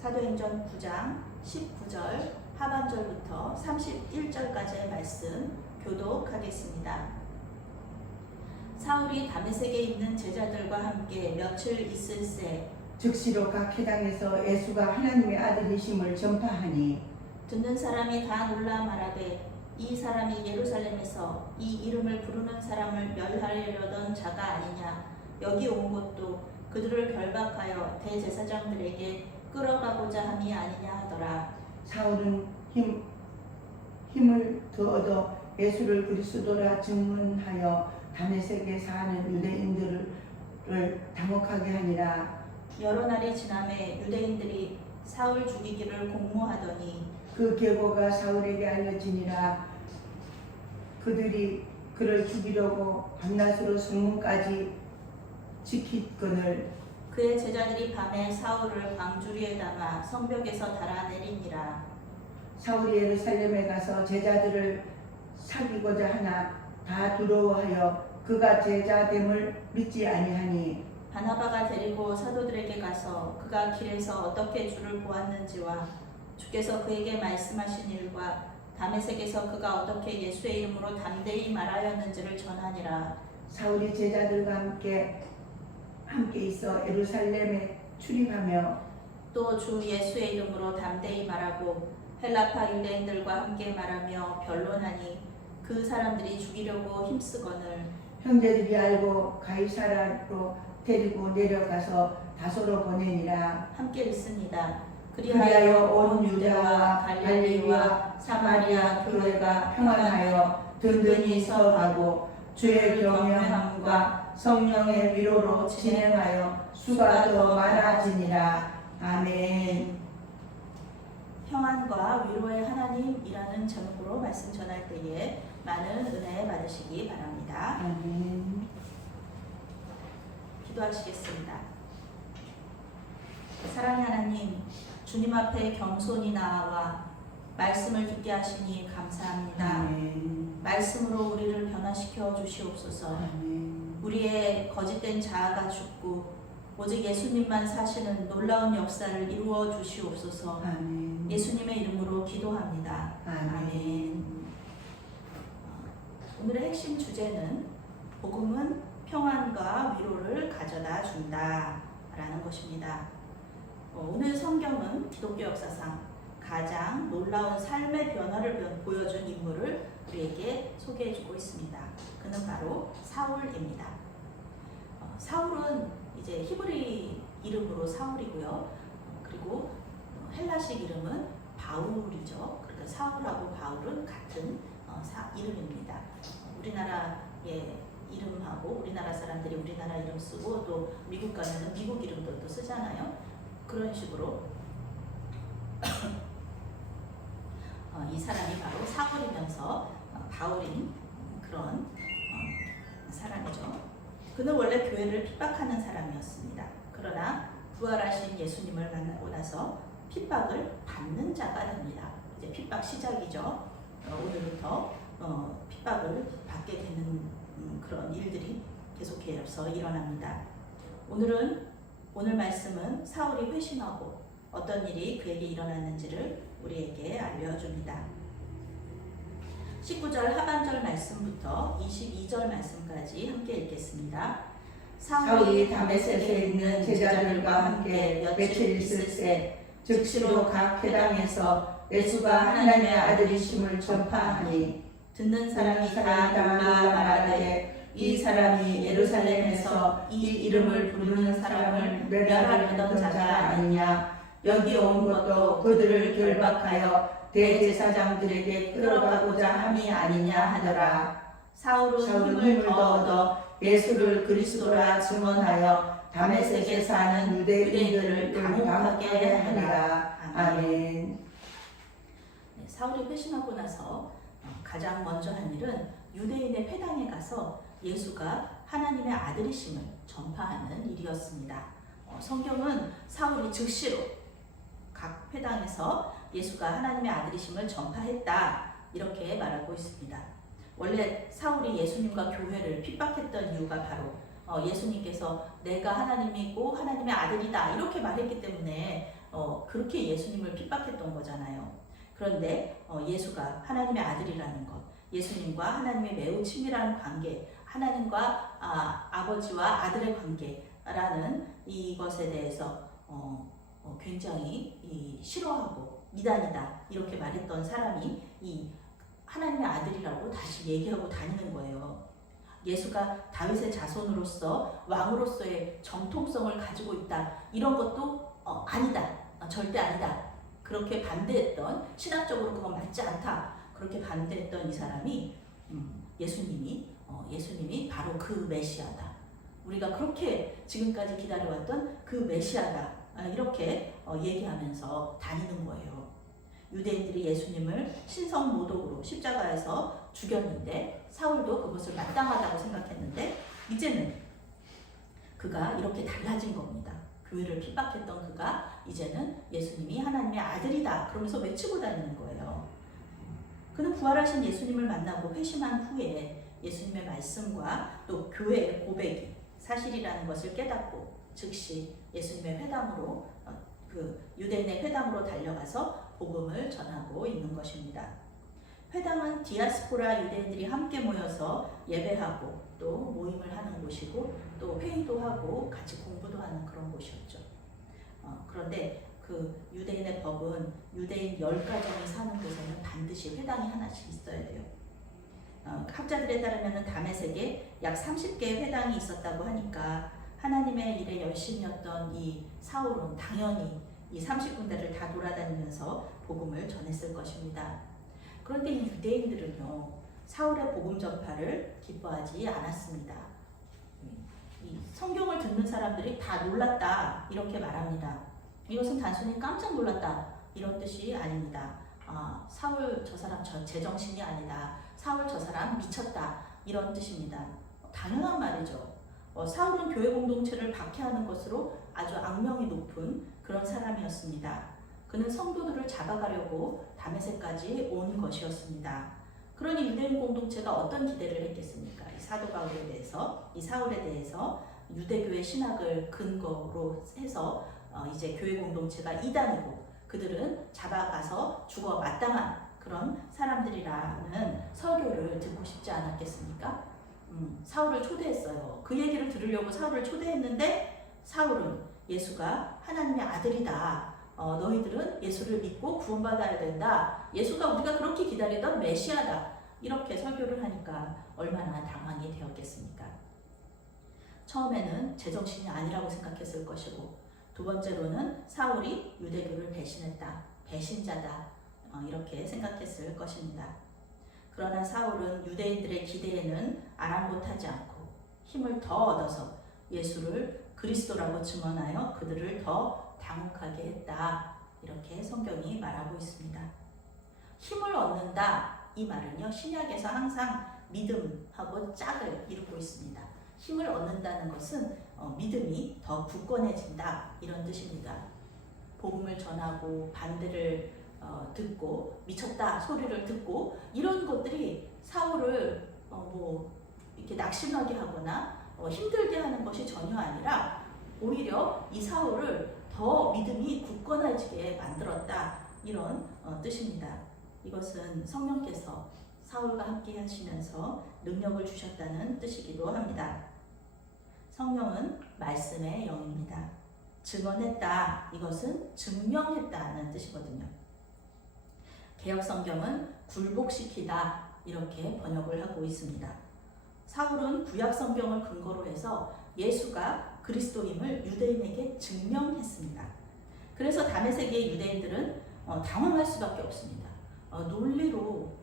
사도행전 9장 19절 하반절부터 31절까지의 말씀 교독하겠습니다. 사울이 다메섹에 있는 제자들과 함께 며칠 있을새 즉시로 각 회당에서 예수가 하나님의 아들이심을 전파하니 듣는 사람이 다 놀라 말하되 이 사람이 예루살렘에서 이 이름을 부르는 사람을 멸하려던 자가 아니냐. 여기 온 것도 그들을 결박하여 대제사장들에게 끌어가고자 함이 아니냐 하더라. 사울은 힘을 더 얻어 예수를 그리스도라 증언하여 다메섹에 사는 유대인들을 당혹하게 하니라. 여러 날이 지나매 유대인들이 사울 죽이기를 공모하더니 그 계보가 사울에게 알려지니라. 그들이 그를 죽이려고 밤낮으로 성문까지 지키거늘 그의 제자들이 밤에 사울을 광주리에 담아 성벽에서 달아내리니라. 사울이 예루살렘에 가서 제자들을 사귀고자 하나 다 두려워하여 그가 제자됨을 믿지 아니하니 바나바가 데리고 사도들에게 가서 그가 길에서 어떻게 주를 보았는지와 주께서 그에게 말씀하신 일과 다메섹에서 그가 어떻게 예수의 이름으로 담대히 말하였는지를 전하니라. 사울이 제자들과 함께 있어 예루살렘에 출입하며 또 주 예수의 이름으로 담대히 말하고 헬라파 유대인들과 함께 말하며 변론하니 그 사람들이 죽이려고 힘쓰거늘 형제들이 알고 가이사라로 데리고 내려가서 다소로 보내니라. 함께 있습니다. 그리하여 온 유대와 갈릴리와 사마리아 교회가 평안하여 든든히 서가고 주의 경외함과 성령의 위로로 진행하여 수가 더 많아지니라. 아멘. 평안과 위로의 하나님이라는 제목으로 말씀 전할 때에 많은 은혜 받으시기 바랍니다. 아멘. 기도하시겠습니다. 사랑의 하나님, 주님 앞에 겸손히 나아와 말씀을 듣게 하시니 감사합니다. 아멘. 말씀으로 우리를 변화시켜 주시옵소서. 아멘. 우리의 거짓된 자아가 죽고 오직 예수님만 사시는 놀라운 역사를 이루어 주시옵소서. 아멘. 예수님의 이름으로 기도합니다. 아멘. 오늘의 핵심 주제는 복음은 평안과 위로를 가져다 준다 라는 것입니다. 오늘 성경은 기독교 역사상 가장 놀라운 삶의 변화를 보여준 인물을 우리에게 소개해주고 있습니다. 그는 바로 사울입니다. 사울은 이제 히브리 이름으로 사울이고요. 그리고 헬라식 이름은 바울이죠. 그러니까 사울하고 바울은 같은 이름입니다. 우리나라의 이름하고 우리나라 사람들이 우리나라 이름 쓰고 또 미국 가면은 미국 이름도 또 쓰잖아요. 그런 식으로 이 사람이 바로 사울이면서 바울인 그런 사람이죠. 그는 원래 교회를 핍박하는 사람이었습니다. 그러나 부활하신 예수님을 만나고 나서 핍박을 받는 자가 됩니다. 이제 핍박 시작이죠. 오늘부터 핍박을 받게 되는 그런 일들이 계속해서 일어납니다. 오늘 말씀은 사울이 회심하고 어떤 일이 그에게 일어났는지를 우리에게 알려줍니다. 19절 하반절 말씀부터 22절 말씀까지 함께 읽겠습니다. 사울이 다메섹에 있는 제자들과 함께 며칠 있을새 즉시로 각 회당에서 예수가 하나님의 아들이심을 전파하니 듣는 사람이 다 놀라 말하되 이 사람이 예루살렘에서 이 이름을 부르는 사람을 멸하려던 자가 아니냐. 여기 온 것도 그들을 결박하여 대제사장들에게 끌어가고자 함이 아니냐 하더라. 사울은 힘을 더 얻어 예수를 그리스도라 증언하여 다메섹에 사는 유대인들을 당혹하게 하니라. 아멘. 사울이 회심하고 나서 가장 먼저 한 일은 유대인의 회당에 가서 예수가 하나님의 아들이심을 전파하는 일이었습니다. 성경은 사울이 즉시로 각 회당에서 예수가 하나님의 아들이심을 전파했다 이렇게 말하고 있습니다. 원래 사울이 예수님과 교회를 핍박했던 이유가 바로 예수님께서 내가 하나님이고 하나님의 아들이다 이렇게 말했기 때문에 그 그렇게 예수님을 핍박했던 거잖아요. 그런데 예수가 하나님의 아들이라는 것, 예수님과 하나님의 매우 친밀한 관계, 하나님과 아버지와 아들의 관계라는 이것에 대해서 굉장히 싫어하고 이단이다 이렇게 말했던 사람이 이 하나님의 아들이라고 다시 얘기하고 다니는 거예요. 예수가 다윗의 자손으로서 왕으로서의 정통성을 가지고 있다 이런 것도 아니다, 절대 아니다 그렇게 반대했던, 신학적으로 그건 맞지 않다 그렇게 반대했던 이 사람이 예수님이 바로 그 메시아다, 우리가 그렇게 지금까지 기다려왔던 그 메시아다 이렇게 얘기하면서 다니는 거예요. 유대인들이 예수님을 신성모독으로 십자가에서 죽였는데 사울도 그것을 마땅하다고 생각했는데 이제는 그가 이렇게 달라진 겁니다. 교회를 핍박했던 그가 이제는 예수님이 하나님의 아들이다 그러면서 외치고 다니는 거예요. 그는 부활하신 예수님을 만나고 회심한 후에 예수님의 말씀과 또 교회의 고백이 사실이라는 것을 깨닫고 즉시 예수님의 회당으로 그 유대인의 회당으로 달려가서 복음을 전하고 있는 것입니다. 회당은 디아스포라 유대인들이 함께 모여서 예배하고 또 모임을 하는 곳이고 또 회의도 하고 같이 공부도 하는 그런 곳이었죠. 그런데 그 유대인의 법은 유대인 10가정이 사는 곳에는 반드시 회당이 하나씩 있어야 돼요. 학자들에 따르면 다메섹에 약 30개의 회당이 있었다고 하니까 하나님의 일에 열심이었던 이 사울은 당연히 이 30군데를 다 돌아다니면서 복음을 전했을 것입니다. 그런데 이 유대인들은요, 사울의 복음 전파를 기뻐하지 않았습니다. 이 성경을 듣는 사람들이 다 놀랐다 이렇게 말합니다. 이것은 단순히 깜짝 놀랐다 이런 뜻이 아닙니다. 사울 저 사람 제정신이 아니다, 사울 저 사람 미쳤다 이런 뜻입니다. 당연한 말이죠. 사울은 교회 공동체를 박해하는 것으로 아주 악명이 높은 그런 사람이었습니다. 그는 성도들을 잡아가려고 다메섹까지 온 것이었습니다. 그러니 유대인 공동체가 어떤 기대를 했겠습니까? 이 사도 바울에 대해서, 이 사울에 대해서 유대교의 신학을 근거로 해서 이제 교회 공동체가 이단이고 그들은 잡아가서 죽어 마땅한 그런 사람들이라는 설교를 듣고 싶지 않았겠습니까? 사울을 초대했어요. 그 얘기를 들으려고 사울을 초대했는데 사울은 예수가 하나님의 아들이다. 너희들은 예수를 믿고 구원받아야 된다. 예수가 우리가 그렇게 기다리던 메시아다. 이렇게 설교를 하니까 얼마나 당황이 되었겠습니까? 처음에는 제정신이 아니라고 생각했을 것이고 두 번째로는 사울이 유대교를 배신했다. 배신자다. 이렇게 생각했을 것입니다. 그러나 사울은 유대인들의 기대에는 아랑곳하지 않고 힘을 더 얻어서 예수를 그리스도라고 증언하여 그들을 더 당혹하게 했다. 이렇게 성경이 말하고 있습니다. 힘을 얻는다. 이 말은요, 신약에서 항상 믿음하고 짝을 이루고 있습니다. 힘을 얻는다는 것은 믿음이 더 굳건해진다. 이런 뜻입니다. 복음을 전하고 반대를 듣고 미쳤다 소리를 듣고 이런 것들이 사울을 이렇게 낙심하게 하거나 힘들게 하는 것이 전혀 아니라 오히려 이 사울을 더 믿음이 굳건해지게 만들었다 이런 뜻입니다. 이것은 성령께서 사울과 함께 하시면서 능력을 주셨다는 뜻이기도 합니다. 성령은 말씀의 영입니다. 증언했다, 이것은 증명했다는 뜻이거든요. 개역성경은 굴복시키다 이렇게 번역을 하고 있습니다. 사울은 구약성경을 근거로 해서 예수가 그리스도임을 유대인에게 증명했습니다. 그래서 다메섹의 유대인들은 당황할 수밖에 없습니다. 논리로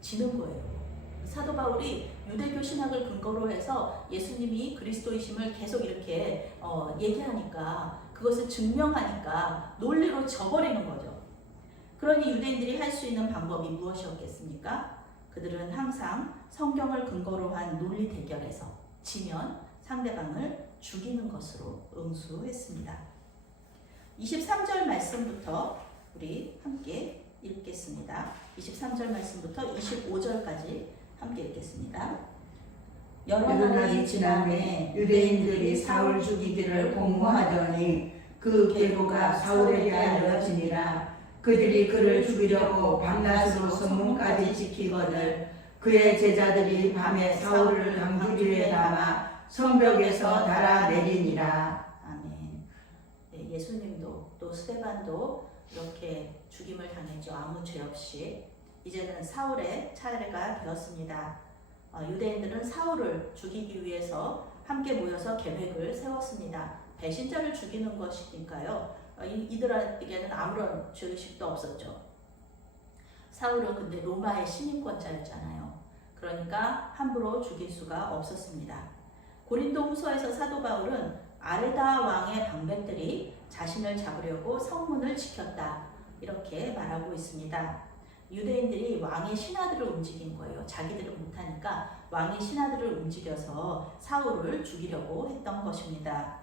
지는 거예요. 사도 바울이 유대교 신학을 근거로 해서 예수님이 그리스도이심을 계속 이렇게 얘기하니까 그것을 증명하니까 논리로 져버리는 거죠. 그러니 유대인들이 할 수 있는 방법이 무엇이었겠습니까? 그들은 항상 성경을 근거로 한 논리 대결에서 지면 상대방을 죽이는 것으로 응수했습니다. 23절 말씀부터 우리 함께 읽겠습니다. 23절 말씀부터 25절까지 함께 읽겠습니다. 여러 날이 지남에 유대인들이 사울 죽이기를 공모하더니 그 계보가 사울에게 알려지니라. 그들이 그를 죽이려고 밤낮으로 성문까지 지키거늘 그의 제자들이 밤에 사울을 강주리에 담아 성벽에서 달아내리니라. 아멘. 네, 예수님도 또 스데반도 이렇게 죽임을 당했죠. 아무 죄 없이. 이제는 사울의 차례가 되었습니다. 유대인들은 사울을 죽이기 위해서 함께 모여서 계획을 세웠습니다. 배신자를 죽이는 것이니까요. 이들에게는 아무런 죄의식도 없었죠. 사울은 근데 로마의 시민권자였잖아요. 그러니까 함부로 죽일 수가 없었습니다. 고린도 후서에서 사도 바울은 아르다 왕의 방백들이 자신을 잡으려고 성문을 지켰다. 이렇게 말하고 있습니다. 유대인들이 왕의 신하들을 움직인 거예요. 자기들은 못하니까 왕의 신하들을 움직여서 사울을 죽이려고 했던 것입니다.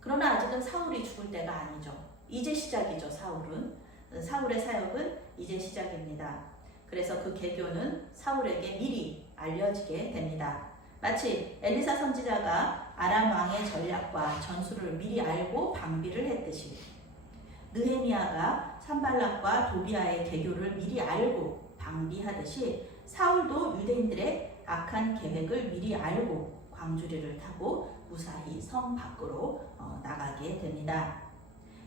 그러나 아직은 사울이 죽을 때가 아니죠. 이제 시작이죠. 사울의 사역은 이제 시작입니다. 그래서 그 계교는 사울에게 미리 알려지게 됩니다. 마치 엘리사 선지자가 아람 왕의 전략과 전술을 미리 알고 방비를 했듯이 느헤미야가 산발락과 도비아의 계교를 미리 알고 방비하듯이 사울도 유대인들의 악한 계획을 미리 알고 광주리를 타고 무사히 성 밖으로 나가게 됩니다.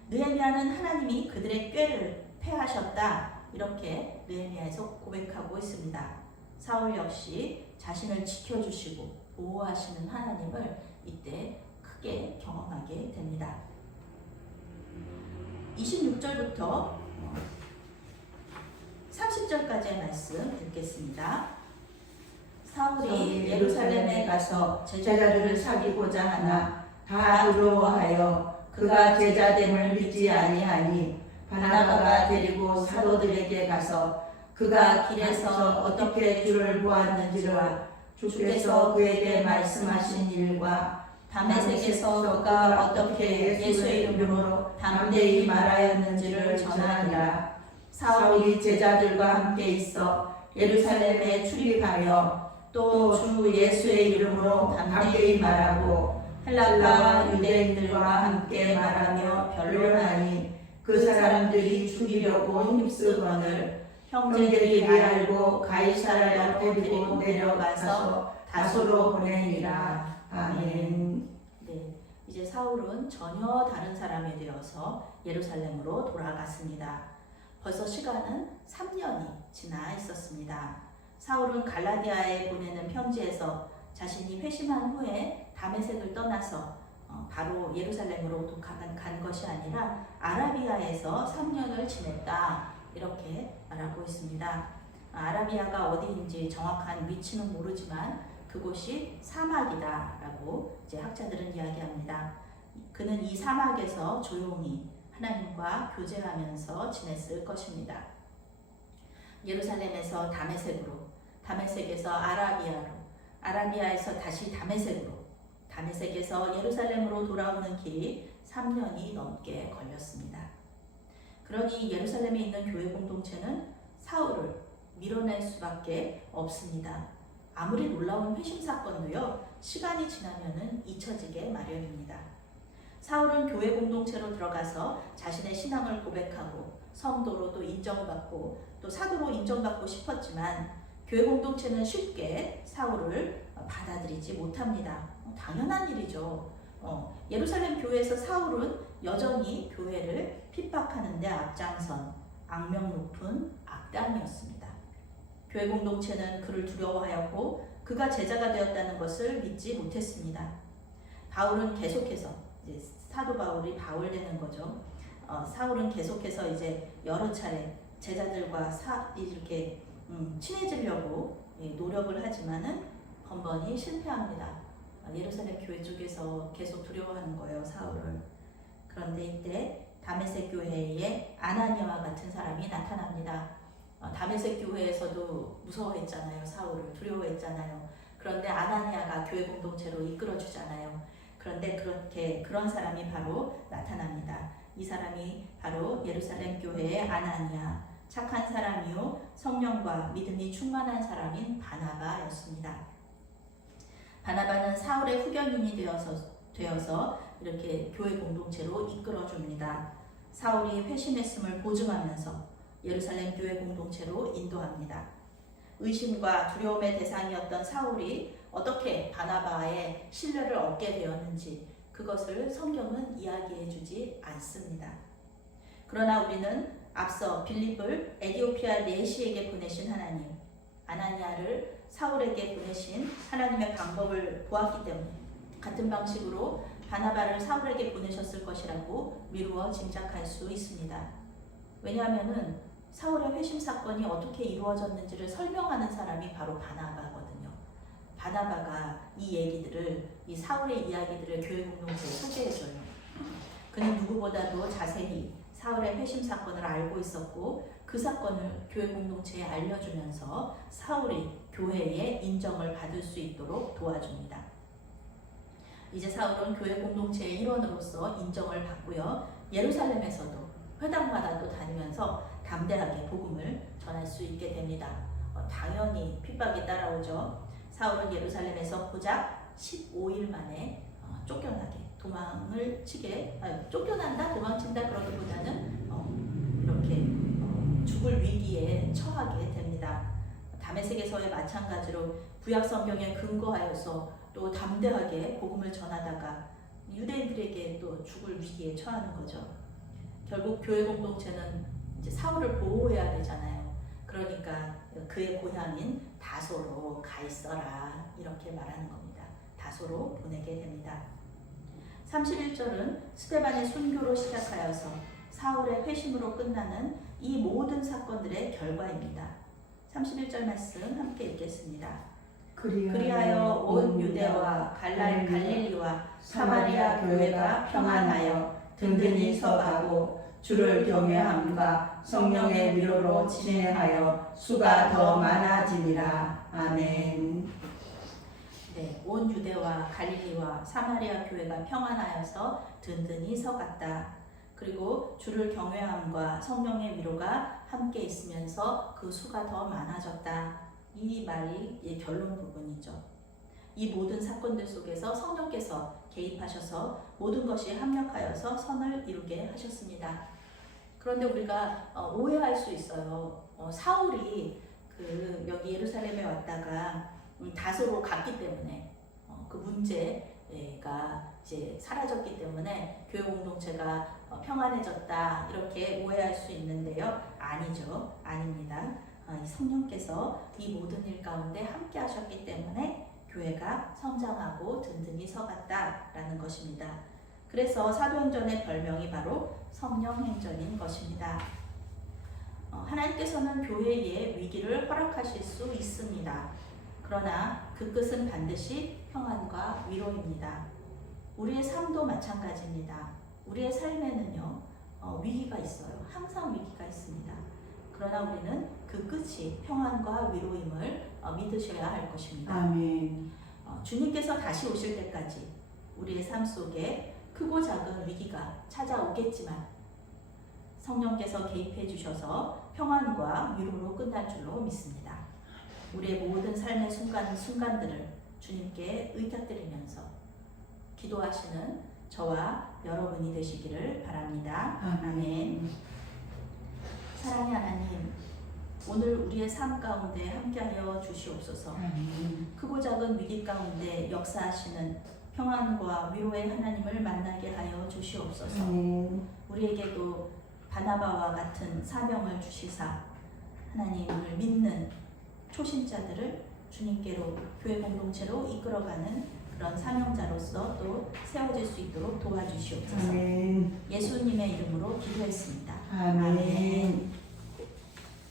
느헤미야는 하나님이 그들의 꾀를 패하셨다. 이렇게 느헤미야에서 고백하고 있습니다. 사울 역시 자신을 지켜주시고 보호하시는 하나님을 이때 크게 경험하게 됩니다. 26절부터 30절까지의 말씀 읽겠습니다. 사울이 예루살렘에 가서 제자들을 사귀고자 하나 다 두려워하여 그가 제자됨을 믿지 아니하니 바나바가 데리고 사도들에게 가서 그가 길에서 어떻게 주를 보았는지와 주께서 그에게 말씀하신 일과 다메섹에서 그가 어떻게 예수의 이름으로 담대히 말하였는지를 전하니라. 사울이 제자들과 함께 있어 예루살렘에 출입하여 또 주 예수의 이름으로 담대히 말하고 헬라와 유대인들과 함께 말하며 변론하니 그 사람들이 죽이려고 힘쓰거늘 형제들이 알고 가이사랴로 데리고 내려가서 다소로 보내니라. 아멘. 네, 이제 사울은 전혀 다른 사람이 되어서 예루살렘으로 돌아갔습니다. 벌써 시간은 3년이 지나 있었습니다. 사울은 갈라디아에 보내는 편지에서 자신이 회심한 후에 다메섹을 떠나서 바로 예루살렘으로 간 것이 아니라 아라비아에서 3년을 지냈다. 이렇게 말하고 있습니다. 아라비아가 어디인지 정확한 위치는 모르지만 그곳이 사막이다라고 이제 학자들은 이야기합니다. 그는 이 사막에서 조용히 하나님과 교제하면서 지냈을 것입니다. 예루살렘에서 다메섹으로, 다메섹에서 아라비아로, 아라비아에서 다시 다메섹으로, 다메섹에서 예루살렘으로 돌아오는 길이 3년이 넘게 걸렸습니다. 그러니 예루살렘에 있는 교회 공동체는 사울을 밀어낼 수밖에 없습니다. 아무리 놀라운 회심 사건도요, 시간이 지나면은 잊혀지게 마련입니다. 사울은 교회 공동체로 들어가서 자신의 신앙을 고백하고 성도로 또 인정받고 또 사도로 인정받고 싶었지만 교회 공동체는 쉽게 사울을 받아들이지 못합니다. 당연한 일이죠. 예루살렘 교회에서 사울은 여전히 교회를 핍박하는 데 앞장선 악명 높은 악당이었습니다. 교회 공동체는 그를 두려워하였고 그가 제자가 되었다는 것을 믿지 못했습니다. 바울은 계속해서 이제 사도 바울이 바울되는 거죠. 사울은 계속해서 이제 여러 차례 제자들과 이렇게 친해지려고 노력을 하지만은 번번이 실패합니다. 예루살렘 교회 쪽에서 계속 두려워하는 거예요, 사울을. 그런데 이때 다메섹 교회에 아나니아와 같은 사람이 나타납니다. 다메섹 교회에서도 무서워했잖아요, 사울을 두려워했잖아요. 그런데 아나니아가 교회 공동체로 이끌어주잖아요. 그런데 그런 사람이 바로 나타납니다. 이 사람이 바로 예루살렘 교회의 아나니아, 착한 사람이요 성령과 믿음이 충만한 사람인 바나바였습니다. 바나바는 사울의 후견인이 되어서 이렇게 교회 공동체로 이끌어 줍니다. 사울이 회심했음을 보증하면서 예루살렘 교회 공동체로 인도합니다. 의심과 두려움의 대상이었던 사울이 어떻게 바나바의 신뢰를 얻게 되었는지 그것을 성경은 이야기해 주지 않습니다. 그러나 우리는 앞서 빌립을 에디오피아 내시에게 보내신 하나님, 아나니아를 사울에게 보내신 하나님의 방법을 보았기 때문에 같은 방식으로 바나바를 사울에게 보내셨을 것이라고 미루어 짐작할 수 있습니다. 왜냐하면은 사울의 회심 사건이 어떻게 이루어졌는지를 설명하는 사람이 바로 바나바거든요. 바나바가 이 얘기들을, 이 사울의 이야기들을 교회 공동체에 소개해줘요. 그는 누구보다도 자세히 사울의 회심 사건을 알고 있었고 그 사건을 교회 공동체에 알려주면서 사울이 교회의 인정을 받을 수 있도록 도와줍니다. 이제 사울은 교회 공동체의 일원으로서 인정을 받고요. 예루살렘에서도 회당마다도 다니면서 담대하게 복음을 전할 수 있게 됩니다. 당연히 핍박이 따라오죠. 사울은 예루살렘에서 고작 15일 만에 쫓겨나게 도망을 치게, 쫓겨난다 도망친다 그러기보다는 이렇게 죽을 위기에 처하게 됩니다. 다메섹에서의 마찬가지로 구약 성경에 근거하여서 또 담대하게 복음을 전하다가 유대인들에게 또 죽을 위기에 처하는 거죠. 결국 교회 공동체는 이제 사울을 보호해야 되잖아요. 그러니까 그의 고향인 다소로 가 있어라 이렇게 말하는 겁니다. 다소로 보내게 됩니다. 31절은 스데반의 순교로 시작하여서 사울의 회심으로 끝나는 이 모든 사건들의 결과입니다. 31절 말씀 함께 읽겠습니다. 그리하여 온 유대와 갈릴리와 사마리아 교회가 평안하여 든든히 서가고 주를 경외함과 성령의 위로로 진행하여 수가 더 많아지니라. 아멘. 네, 온 유대와 갈릴리와 사마리아 교회가 평안하여서 든든히 서갔다. 그리고 주를 경외함과 성령의 위로가 함께 있으면서 그 수가 더 많아졌다. 이 말이 결론 부분이죠. 이 모든 사건들 속에서 성령께서 개입하셔서 모든 것이 합력하여서 선을 이루게 하셨습니다. 그런데 우리가 오해할 수 있어요. 사울이 여기 예루살렘에 왔다가 다소로 갔기 때문에 그 문제가 이제 사라졌기 때문에 교회 공동체가 평안해졌다 이렇게 오해할 수 있는데요. 아니죠. 아닙니다. 이 성령께서 이 모든 일 가운데 함께 하셨기 때문에 교회가 성장하고 든든히 서갔다라는 것입니다. 그래서 사도행전의 별명이 바로 성령행전인 것입니다. 하나님께서는 교회에 위기를 허락하실 수 있습니다. 그러나 그 끝은 반드시 평안과 위로입니다. 우리의 삶도 마찬가지입니다. 우리의 삶에는요, 위기가 있어요. 항상 위기가 있습니다. 그러나 우리는 그 끝이 평안과 위로임을 믿으셔야 할 것입니다. 아멘. 주님께서 다시 오실 때까지 우리의 삶 속에 크고 작은 위기가 찾아오겠지만 성령께서 개입해 주셔서 평안과 위로로 끝날 줄로 믿습니다. 우리의 모든 삶의 순간들을 주님께 의탁드리면서 기도하시는 저와 여러분이 되시기를 바랍니다. 아멘. 사랑의 하나님, 오늘 우리의 삶 가운데 함께하여 주시옵소서. 크고 작은 위기 가운데 역사하시는 평안과 위로의 하나님을 만나게 하여 주시옵소서. 우리에게도 바나바와 같은 사명을 주시사 하나님을 믿는 초신자들을 주님께로 교회 공동체로 이끌어가는 그런 사명자로서 또 세워질 수 있도록 도와주시옵소서. 예수님의 이름으로 기도했습니다. 아멘.